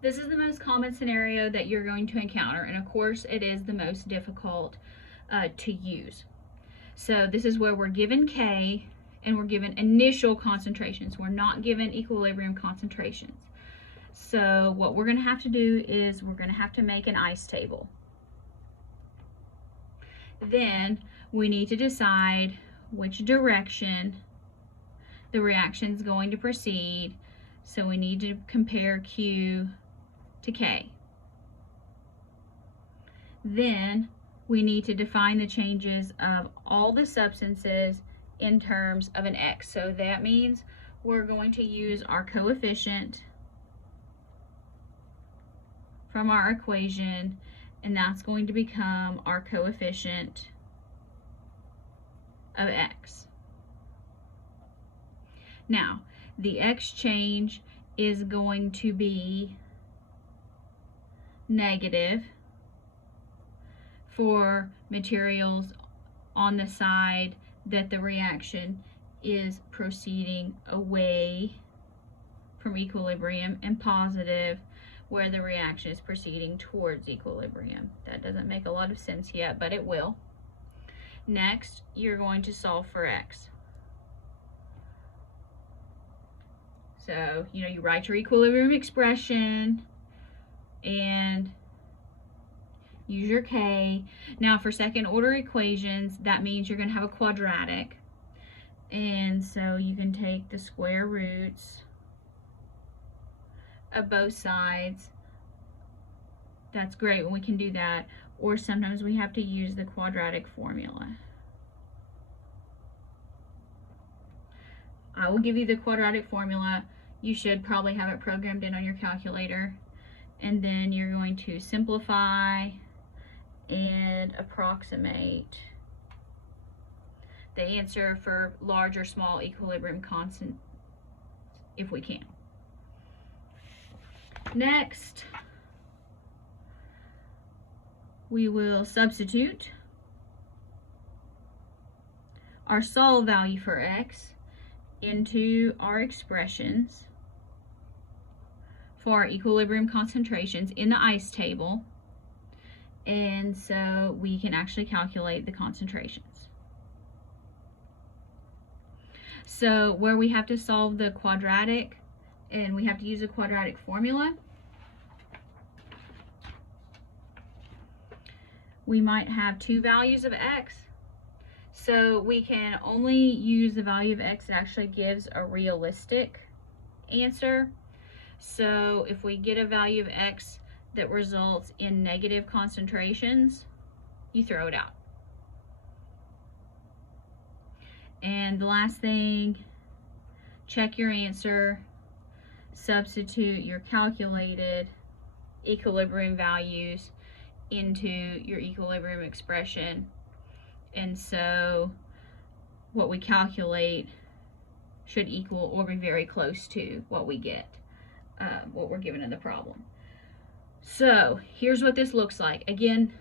This is the most common scenario that you're going to encounter, and of course it is the most difficult to use. So this is where we're given K and we're given initial concentrations. We're not given equilibrium concentrations. So what we're going to have to do is we're going to have to make an ice table. Then we need to decide which direction the reaction is going to proceed. So we need to compare Q to K. Then we need to define the changes of all the substances in terms of an X. So that means we're going to use our coefficient from our equation, and that's going to become our coefficient of X. Now, the X change is going to be negative for materials on the side that the reaction is proceeding away from equilibrium, and positive where the reaction is proceeding towards equilibrium. That doesn't make a lot of sense yet, but it will. Next, you're going to solve for X. So, you write your equilibrium expression and use your K. Now for second order equations, that means you're going to have a quadratic. And so you can take the square roots of both sides. That's great when we can do that. Or sometimes we have to use the quadratic formula. I will give you the quadratic formula. You should probably have it programmed in on your calculator. And then you're going to simplify and approximate the answer for large or small equilibrium constant if we can. Next, we will substitute our solve value for X into our expressions for our equilibrium concentrations in the ice table, and so we can actually calculate the concentrations. So where we have to solve the quadratic and we have to use a quadratic formula, we might have two values of X. So we can only use the value of X that actually gives a realistic answer. So if we get a value of X that results in negative concentrations, you throw it out. And the last thing, check your answer, substitute your calculated equilibrium values into your equilibrium expression. And so what we calculate should equal or be very close to what we get, what we're given in the problem. So here's what this looks like. Again,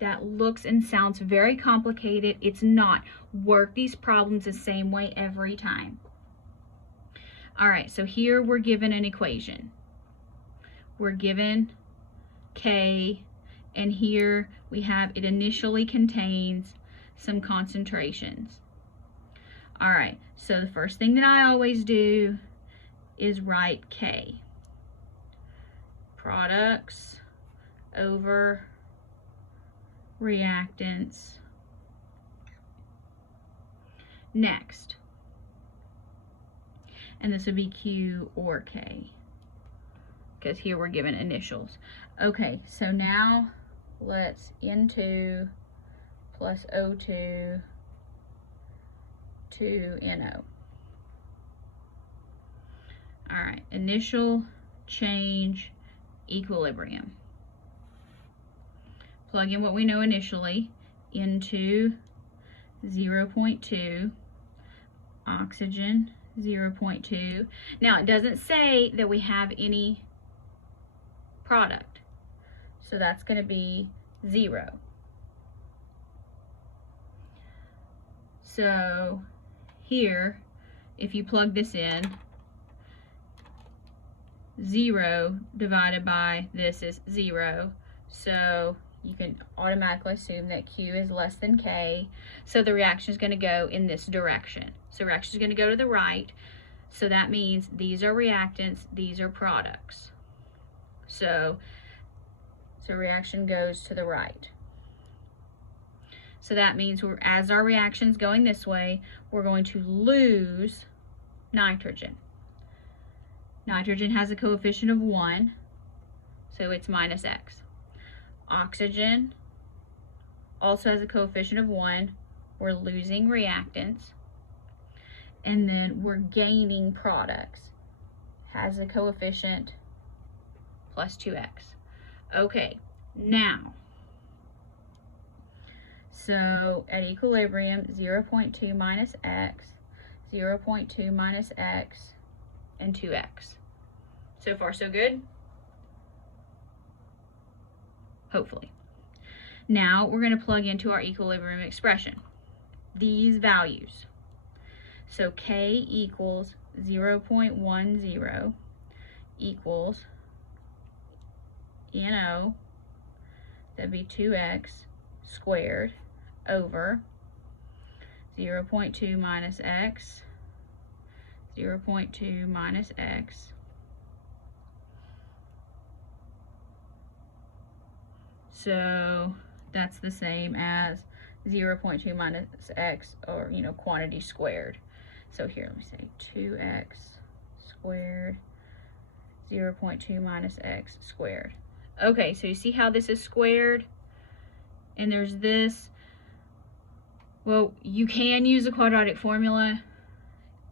that looks and sounds very complicated. It's not. Work these problems the same way every time. All right, so here we're given an equation. We're given K, and here we have it initially contains some concentrations. All right, so the first thing that I always do is write K. Products over reactants. Next, and this would be Q or K, because here we're given initials. Okay, so now let's N2 plus O2 to NO. All right, initial change equilibrium. Plug in what we know initially into 0.2, oxygen 0.2. Now it doesn't say that we have any product, so that's going to be 0. So here, if you plug this in, 0 divided by this is 0. So you can automatically assume that Q is less than K. So the reaction is going to go in this direction. So reaction is going to go to the right. So that means these are reactants, these are products. So reaction goes to the right. So that means as our reaction's going this way, we're going to lose nitrogen. Nitrogen has a coefficient of 1, so it's minus X. Oxygen also has a coefficient of 1. We're losing reactants. And then we're gaining products. Has a coefficient plus 2X. Okay, now, so at equilibrium, 0.2 minus X, 0.2 minus X, and 2X. So far, so good? Hopefully. Now, we're going to plug into our equilibrium expression. These values. So K equals 0.10 equals NO, that'd be 2X squared over 0.2 minus X, 0.2 minus X. So that's the same as 0.2 minus X, or, quantity squared. So here, let me say 2X squared, 0.2 minus X squared. Okay, so you see how this is squared? And there's this. Well, you can use a quadratic formula.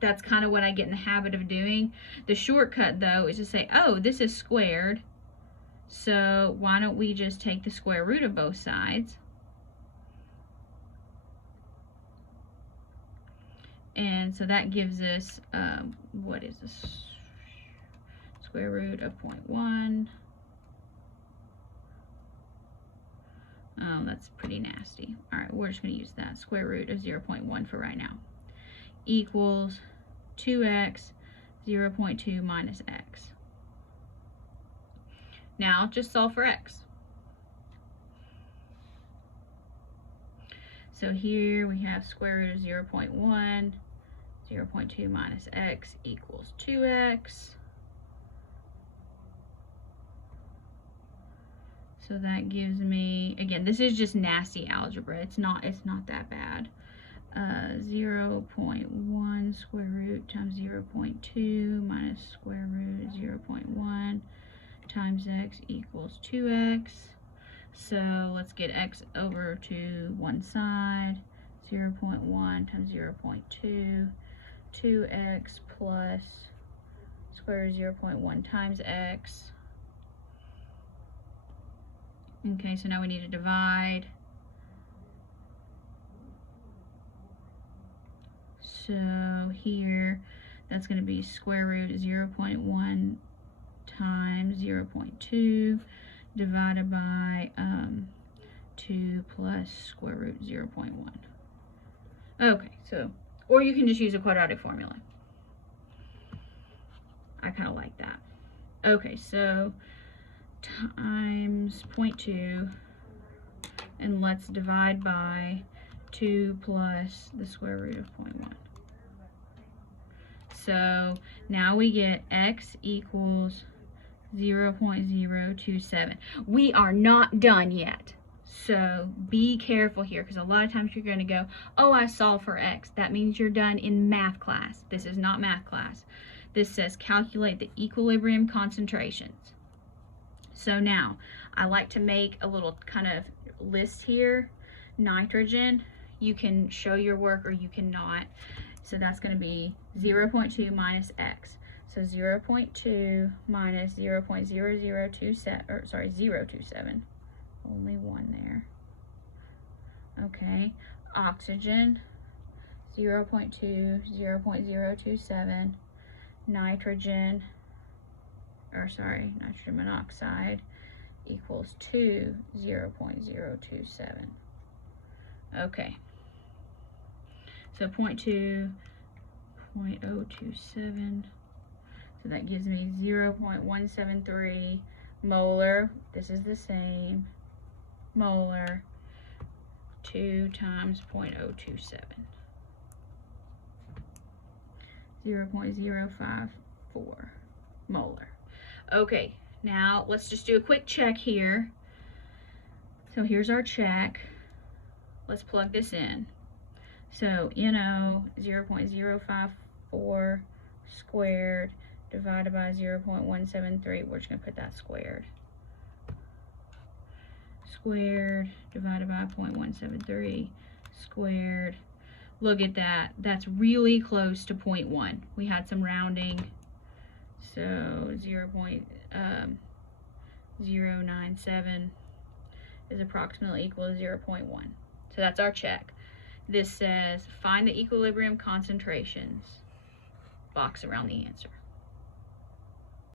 That's kind of what I get in the habit of doing. The shortcut, though, is to say, oh, this is squared. So why don't we just take the square root of both sides? And so that gives us, what is this? Square root of 0.1. Oh, that's pretty nasty. All right, we're just going to use that. Square root of 0.1 for right now. Equals 2X, 0.2 minus X. Now, just solve for X. So here we have square root of 0.1, 0.2 minus X equals 2X. So that gives me, again, this is just nasty algebra. It's not that bad. 0.1 square root times 0.2 minus square root of 0.1 times X equals 2X. So let's get X over to one side. 0.1 times 0.2, 2X plus square root of 0.1 times X. Okay, so now we need to divide. So here, that's going to be square root of 0.1 times 0.2 divided by 2 plus square root 0.1. Okay, so, or you can just use a quadratic formula. I kind of like that. Okay, so times 0.2, and let's divide by 2 plus the square root of 0.1. So now we get X equals 0.027. We are not done yet. So be careful here, because a lot of times you're going to go, oh, I solved for X. That means you're done in math class. This is not math class. This says calculate the equilibrium concentrations. So now I like to make a little kind of list here. Nitrogen, you can show your work or you cannot. So that's going to be 0.2 minus X. So 0.2 minus 0.0027, or sorry, 027. Only one there. Okay. Oxygen, 0.2, 0.027. Nitrogen, or sorry, nitrogen monoxide equals 2, 0.027. Okay. So 0.2, 0.027. So So that gives me 0.173 molar. This is the same. Molar. 2 times 0.027. 0.054 molar. Okay, now let's just do a quick check here. So here's our check. Let's plug this in. So NO 0.054 squared divided by 0.173. We're just going to put that squared. Squared divided by 0.173 squared. Look at that. That's really close to 0.1. We had some rounding. So 0.097 is approximately equal to 0.1. So that's our check. This says find the equilibrium concentrations. Box around the answer.